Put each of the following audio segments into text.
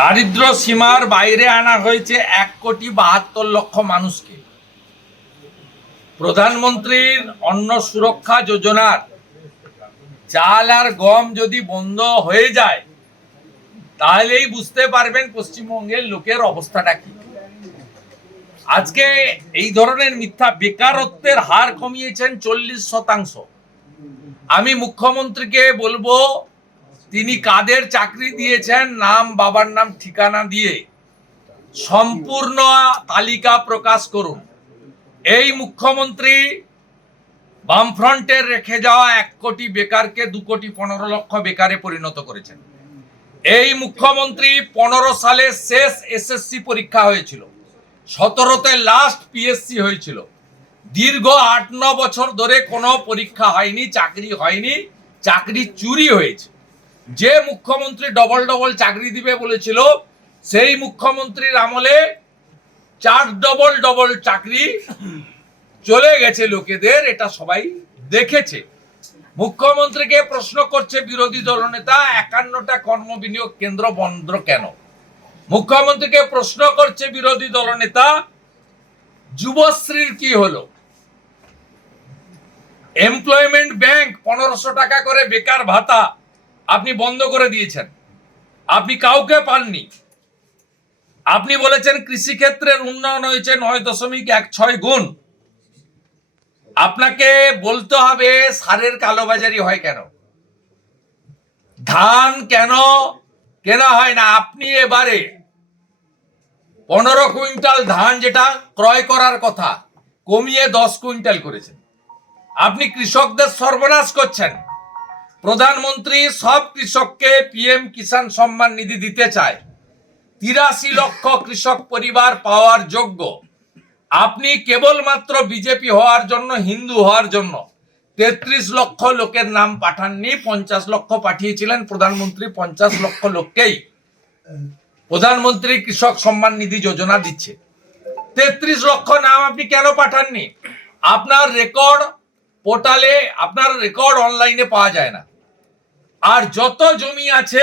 দারিদ্র সীমার বাইরে আনা হয়েছে এক কোটি বাহাত্তর লক্ষ মানুষকে। প্রধানমন্ত্রীর অন্ন সুরক্ষা যোজনার চাল আর গম যদি বন্ধ হয়ে যায়, তাহলেই বুঝতে পারবেন পশ্চিমবঙ্গের লোকের অবস্থাটা কি। আজকে এই ধরনের মিথ্যা বেকারত্বের হার কমিয়েছেন চল্লিশ শতাংশ। আমি মুখ্যমন্ত্রীকে বলব তিনি কাদের চাকরি দিয়েছেন? নাম, বাবার নাম, ঠিকানা দিয়ে। সম্পূর্ণ তালিকা প্রকাশ করুন। এই মুখ্যমন্ত্রী বামফ্রন্টের রেখে যাওয়া এক কোটি বেকারকে দু কোটি পনেরো লক্ষ বেকারে পরিণত করেছেন। এই মুখ্যমন্ত্রী পনেরো সালে শেষ এসএসসি পরীক্ষা হয়েছিল। সতেরোতে লাস্ট পিএসসি হয়েছিল। দীর্ঘ আট, ন বছর ধরে কোনো পরীক্ষা হয়নি, চাকরি হয়নি, চাকরি চুরি হয়েছে। যে মুখ্যমন্ত্রী ডবল ডবল চাকরি দিবে বলেছিল, সেই মুখ্যমন্ত্রীর আমলে চার ডবল ডবল চাকরি চলে গেছে লোকেদের, এটা সবাই দেখেছে। মুখ্যমন্ত্রীকে প্রশ্ন করছে বিরোধী দলনেতা, একান্নটা কর্ম বিনিয়োগ কেন্দ্র বন্ধ কেন? মুখ্যমন্ত্রীকে প্রশ্ন করছে বিরোধী দলনেতা, যুবশ্রীর কি হলো? এমপ্লয়মেন্ট ব্যাংক পনেরোশো টাকা করে বেকার ভাতা আপনি বন্ধ করে দিয়েছেন। আপনি কাউকে পাননি। আপনি বলেছেন কৃষিক্ষেত্রের উন্নয়ন হয়েছে নয় দশমিক এক ছয় গুণ। আপনাকে বলতে হবে, সারের কালোবাজারি হয় কেন? ধান কেন কেনা হয় না? আপনি এবারে পনেরো কুইন্টাল ধান যেটা ক্রয় করার কথা, কমিয়ে দশ কুইন্টাল করেছেন। আপনি কৃষকদের সর্বনাশ করছেন। প্রধানমন্ত্রী সব কৃষককে পিএম কিষাণ সম্মান নিধি দিতে চায়। তিরাশি লক্ষ কৃষক পরিবার পাওয়ার যোগ্য। আপনি কেবলমাত্র বিজেপি হওয়ার জন্য, হিন্দু হওয়ার জন্য তেত্রিশ লক্ষ লোকের নাম পাঠাননি, পঞ্চাশ লক্ষ পাঠিয়েছিলেন, প্রধানমন্ত্রী পঞ্চাশ লক্ষ লোককেই প্রধানমন্ত্রী কৃষক সম্মান নিধি যোজনা দিচ্ছে। তেত্রিশ লক্ষ নাম আপনি কেন পাঠাননি? আপনার রেকর্ড পোর্টালে আপনার রেকর্ড অনলাইনে পাওয়া যায় না। আর যত জমি আছে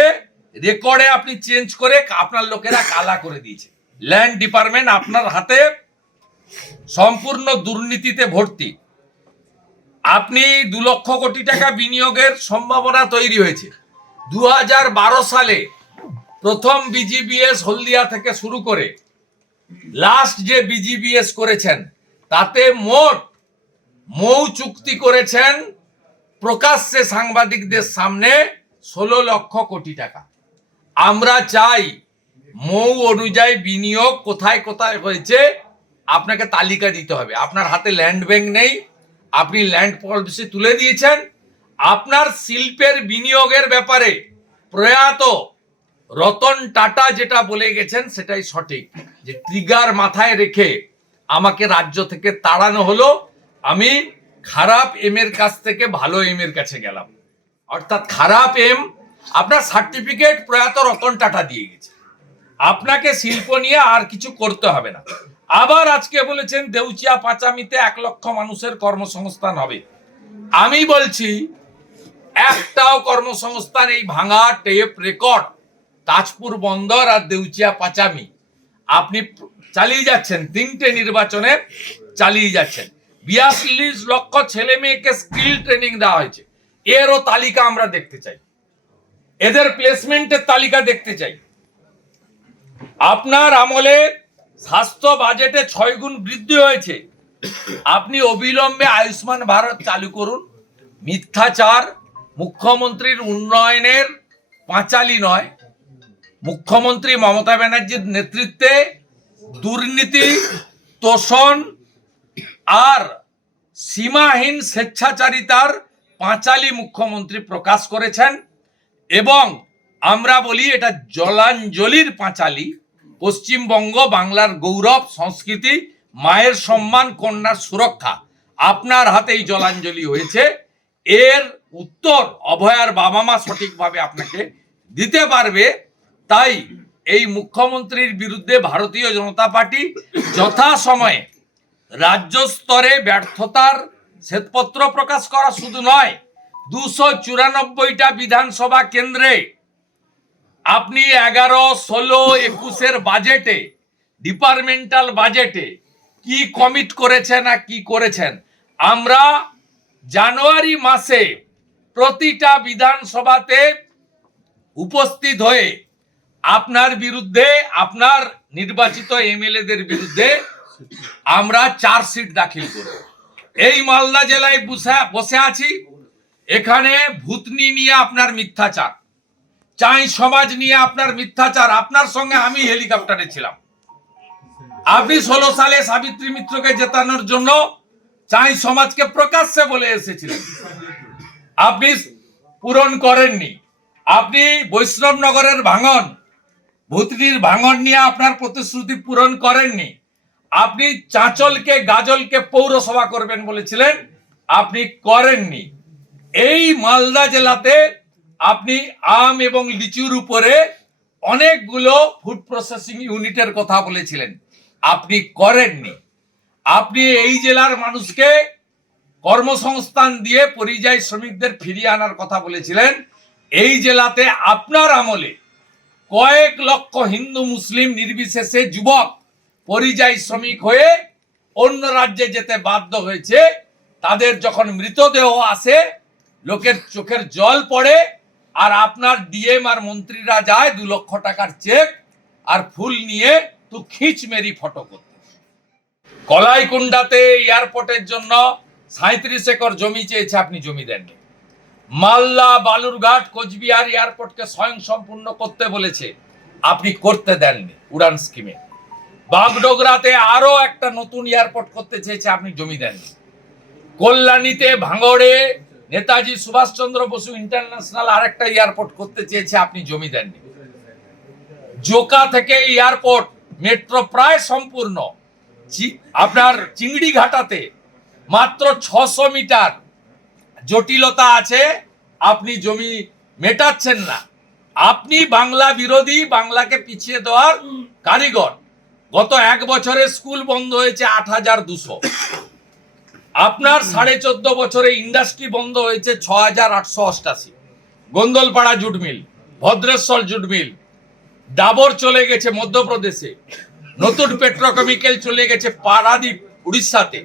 রেকর্ডে আপনি চেঞ্জ করে আপনার লোকেরা কালা করে দিয়েছে। ল্যান্ড ডিপার্টমেন্ট আপনার হাতে সম্পূর্ণ দুর্নীতিতে ভর্তি। আপনি দু লক্ষ কোটি টাকা বিনিয়োগের সম্ভাবনা তৈরি হয়েছে। দু হাজার বারো সালে প্রথম বিজিবিএস হলদিয়া থেকে শুরু করে লাস্ট যে বিজিবিএস করেছেন, তাতে মোট মৌ চুক্তি করেছেন প্রকাশ্যে সাংবাদিকদের সামনে ষোলো লক্ষ কোটি টাকা। আমরা চাই মৌ অনুযায়ী বিনিয়োগ কোথায় কোথায় হয়েছে, আপনাকে তালিকা দিতে হবে। আপনার হাতে ল্যান্ড ব্যাংক নেই, আপনি ল্যান্ড পলিসি তুলে দিয়েছেন। আপনার শিল্পের বিনিয়োগের ব্যাপারে প্রয়াত রতন টাটা যেটা বলে গেছেন, সেটাই সঠিক। যে ট্রিগার মাথায় রেখে আমাকে রাজ্য থেকে তাড়ানো হলো। আমি খারাপ এম এর কাছ থেকে ভালো এম এর কাছে গেলাম। অর্থাৎ খারাপ এম আপনার সার্টিফিকেট প্রয়াত রতন টাটা দিয়ে গেছে। আপনাকে শিল্প নিয়ে আর কিছু করতে হবে না। আবার আজকে বলেছেন, দেউচিয়া পাচামিতে এক লক্ষ মানুষের কর্মসংস্থান হবে। আমি বলছি, একটাও কর্মসংস্থান এই ভাঙা টেপ রেকর্ড তাজপুর বন্দর আর দেউচিয়া পাচামি। আপনি চালিয়ে যাচ্ছেন, তিনটে নির্বাচনে চালিয়ে যাচ্ছেন। বিয়াল্লিশ লক্ষ ছেলে মেয়েকে স্কিল ট্রেনিং দেওয়া হয়েছে। এরও তালিকা আমরা দেখতে চাই। এদের প্লেসমেন্টের তালিকা দেখতে চাই। আপনার আমলে স্বাস্থ্য বাজেটে ছয় গুণ বৃদ্ধি হয়েছে। আপনি অবিলম্বে আয়ুষ্মান ভারত চালু করুন। মিথ্যাচার মুখ্যমন্ত্রীর উন্নয়নের পাঁচালি নয়। মুখ্যমন্ত্রী মমতা ব্যানার্জির নেতৃত্বে দুর্নীতি, তোষণ আর সীমাহীন স্বেচ্ছাচারিতার পাঁচালি মুখ্যমন্ত্রী প্রকাশ করেছেন এবং আমরা বলি এটা জলাঞ্জলির পাঁচালি। পশ্চিমবঙ্গ, বাংলার গৌরব, সংস্কৃতি, মায়ের সম্মান, কন্যার সুরক্ষা আপনার হাতেই জলাঞ্জলি হয়েছে। এর উত্তর অভয়ার বাবা মা সঠিকভাবে আপনাকে দিতে পারবে। তাই এই মুখ্যমন্ত্রীর বিরুদ্ধে ভারতীয় জনতা পার্টি যথাসময়ে রাজ্য স্তরে ব্যর্থতার শ্বেতপত্র প্রকাশ করা শুধু নয়, দুশো চুরানব্বইটা বিধানসভা কেন্দ্রে আপনি এগারো, ষোলো, একুশের বাজেটে, ডিপার্টমেন্টাল বাজেটে কি কমিট করেছেন আর কি করেছেন, আমরা জানুয়ারি মাসে প্রতিটা বিধানসভাতে উপস্থিত হয়ে আপনার বিরুদ্ধে, আপনার নির্বাচিত এমএলএদের বিরুদ্ধে আমরা চার্জশিট দাখিল করব। এই মালদা জেলায় বসে আছি। এখানে ভূতনি নিয়ে আপনার মিথ্যাচার। চাই সমাজ নিয়ে আপনার মিথ্যাচার। আপনার সঙ্গে আমি হেলিকপ্টারে ছিলাম। আপনি ষোলো সালে সাবিত্রী মিত্রকে জেতানোর জন্য চাই সমাজকে প্রকাশ্যে বলে এসেছিলেন আপনি পূরণ করেননি। আপনি বৈষ্ণবনগরের ভাঙন, ভূতনির ভাঙন নিয়ে আপনার প্রতিশ্রুতি পূরণ করেননি। আপনি চাঁচলকে, গাজলকে পৌরসভা করবেন বলেছিলেন, আপনি করেননি। এই মালদা জেলাতে আপনি আম এবং লিচুর উপরে অনেকগুলো ফুড প্রসেসিং ইউনিটের কথা বলেছিলেন। আপনি করেননি। আপনি এই জেলার মানুষকে কর্মসংস্থান দিয়ে পরিযায়ী শ্রমিকদের ফিরিয়ে আনার কথা বলেছিলেন। এই জেলাতে আপনার আমলে কয়েক লক্ষ হিন্দু, মুসলিম, নির্বিশেষে যুবক পরিযায়ী শ্রমিক হয়ে অন্য রাজ্যে যেতে বাধ্য হয়েছে, তাদের যখন মৃতদেহ আসে, লোকের চোখের জল পড়ে, আর আপনার ডিএম আর মন্ত্রীরা যায় দু লক্ষ টাকার চেক আর ফুল নিয়ে তু খিচ মেরি ফটো করতে। কলাইকুণ্ডাতে এয়ারপোর্টের জন্য সাঁত্রিশ একর জমি চেয়েছে আপনি জমি দেননি। মালদা, বালুরঘাট, কোচবিহার এয়ারপোর্টকে স্বয়ং সম্পূর্ণ করতে বলেছে। আপনি করতে দেননি, উড়ান স্কিমে। বাগডোগরাতে আরও একটা নতুন এয়ারপোর্ট করতে চেয়েছে আপনি জমি দেননি। কল্যাণীতে ভাঙড়ে নেতাজি সুভাষচন্দ্র বসু ইন্টারন্যাশনাল আরেকটা এয়ারপোর্ট করতে চেয়েছে, আপনি জমি দেননি। জোকা থেকে এয়ারপোর্ট, মেট্রো প্রায় সম্পূর্ণ। আপনার চিংড়ি ঘাটাতে মাত্র ছশো মিটার জটিলতা আছে, আপনি জমি মেটাচ্ছেন না। আপনি বাংলা বিরোধী, বাংলাকে পিছিয়ে দেওয়ার কারিগর। গত এক বছরে স্কুল বন্ধ হয়েছে আট হাজার দুশো। আপনার সাড়ে চোদ্দ বছরে ইন্ডাস্ট্রি বন্ধ হয়েছে ছ হাজার আটশো অষ্টাশি। Gondalpara jute mill, Bhadreshwar jute mill, Dabur চলে গেছে মধ্যপ্রদেশে। নতুন পেট্রোকেমিক্যাল চলে গেছে পারাদ্বীপ, উড়িষ্যাতে।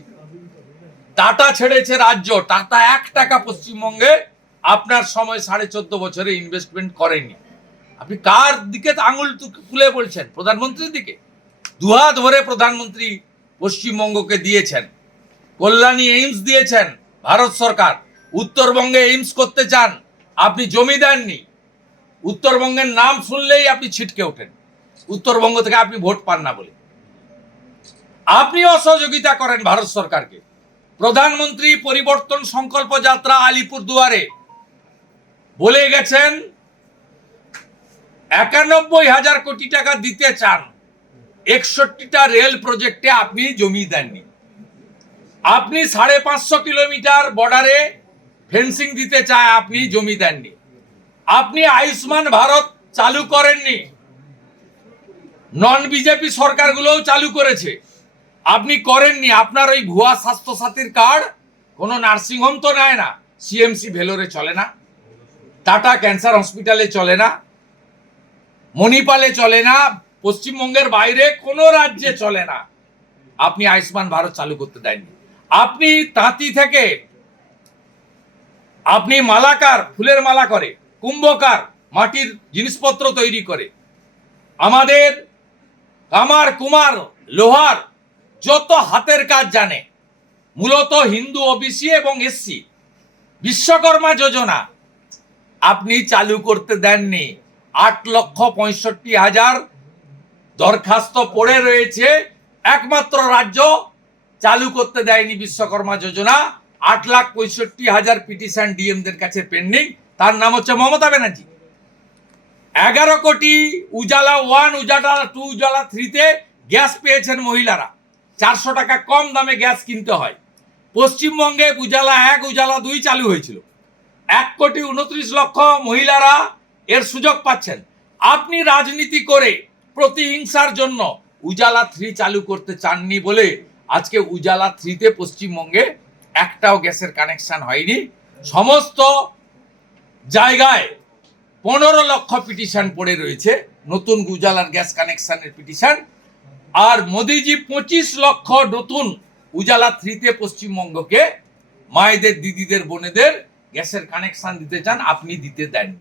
টাটা ছেড়েছে রাজ্য, টাটা এক টাকা পশ্চিমবঙ্গে আপনার সময় সাড়ে চোদ্দ বছরে ইনভেস্টমেন্ট করেনি। আপনি কার দিকে আঙুল তুলে বলছেন? প্রধানমন্ত্রীর দিকে? দুহাত ভরে প্রধানমন্ত্রী পশ্চিমবঙ্গকে দিয়েছেন। কল্যাণী এইমস দিয়েছেন ভারত সরকার। উত্তরবঙ্গে এইমস করতে চান, আপনি জমি দেননি। উত্তরবঙ্গের নাম শুনলেই আপনি ছিটকে ওঠেন। উত্তরবঙ্গ থেকে আপনি ভোট পান না বলে। আপনি অসহযোগিতা করেন ভারত সরকারকে। প্রধানমন্ত্রী পরিবর্তন সংকল্প যাত্রা আলিপুর দুয়ারে বলে গেছেন, একানব্বই হাজার কোটি টাকা দিতে চান। একষট্টিটা রেল প্রজেক্টে আপনি জমি দেননি। আপনি সাড়ে পাঁচশো কিলোমিটার বর্ডারে ফেন্সিং দিতে চায় আপনি জমি দেননি। আপনি আয়ুষ্মান ভারত চালু করেননি। নন বিজেপি সরকারগুলোও চালু করেছে। আপনি করেননি। আপনার ওই ভুয়া স্বাস্থ্য সাথীর কার্ড কোনো নার্সিংহোম তো নেয় না। সিএমসি ভেলোরে চলে না। টাটা ক্যান্সার হসপিটালে চলে না। মণিপালে চলে না। পশ্চিমবঙ্গের বাইরে কোনো রাজ্যে চলে না। আপনি আয়ুষ্মান ভারত চালু করতে দেননি। আপনি তাঁতি থেকে আপনি মালাকার, ফুলের মালা করে, কুম্ভকার, মাটির জিনিসপত্র তৈরি করে, আমাদের কামার কুমার লোহার যত হাতের কাজ জানে, মূলত হিন্দু ওবিসি এবং এসসি বিশ্বকর্মা যোজনা আপনি চালু করতে দেননি। আট লক্ষ পঁয়ষট্টি হাজার দরখাস্ত পড়ে রয়েছে, একমাত্র রাজ্য চালু করতে দেয়নি বিশ্বকর্মা যোজনা। আট লাখ পঁয়ষট্টি হাজার পিটিশন ডিএমদের কাছে পেন্ডিং তার নাম হচ্ছে মমতা ব্যানার্জি। এগারো কোটি উজালা ওয়ান, উজালা টু, উজালা থ্রিতে গ্যাস পেয়েছেন মহিলারা। চারশো টাকা কম দামে গ্যাস কিনতে হয়। পশ্চিমবঙ্গে উজালা এক, উজালা দুই চালু হয়েছিল। এক কোটি উনত্রিশ লক্ষ মহিলারা এর সুযোগ পাচ্ছেন। আপনি রাজনীতি করে প্রতিহিংসার জন্য উজালা থ্রি চালু করতে চাননি বলে আজকে উজালা থ্রিতে পশ্চিমবঙ্গে একটাও গ্যাসের কানেকশন হয়নি। সমস্ত জায়গায় পনেরো লক্ষ পিটিশন পড়ে রয়েছে, নতুন উজালার গ্যাস কানেকশনের পিটিশন। আর মোদিজি পঁচিশ লক্ষ নতুন উজালা থ্রিতে পশ্চিমবঙ্গকে মায়েদের, দিদিদের, বোনেদের গ্যাসের কানেকশন দিতে চান, আপনি দিতে দেননি।